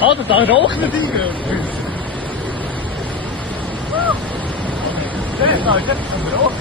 Altijd dan rogende dingen. Nee, nou, ik heb het een droog.